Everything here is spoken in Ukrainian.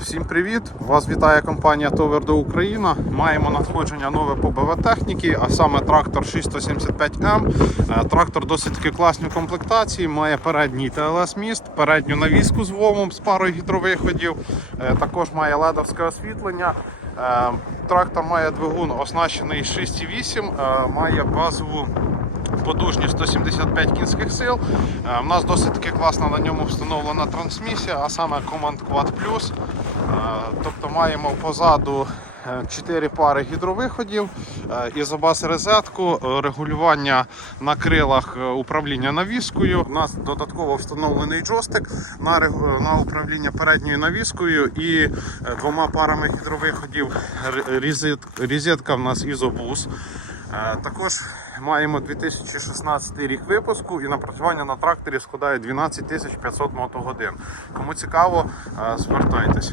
Всім привіт! Вас вітає компанія Товердо Україна. Маємо надходження нове по БВ техніки, а саме трактор 675М. Е, Трактор досить таки класної комплектації, має передній ТЛС міст, передню навіску з вомом з парою гідровиходів. Е, Також має ледовське освітлення. Е, Трактор має двигун оснащений 6,8, е, має базову потужність 175 кінських сил. Е, У нас досить таки класно на ньому встановлена трансмісія, а саме Command Quad Plus. Е, Тобто маємо позаду 4 пари гідровиходів, е, ізобас розетку, е, регулювання на крилах е, управління навіскою. У нас додатково встановлений джойстик на, на управління передньою навіскою і е, двома парами гідровиходів. Різетка в нас ізобус. Е, Також маємо 2016 рік випуску і напрацювання на тракторі складає 12 500 мотогодин. Кому цікаво, е, звертайтесь.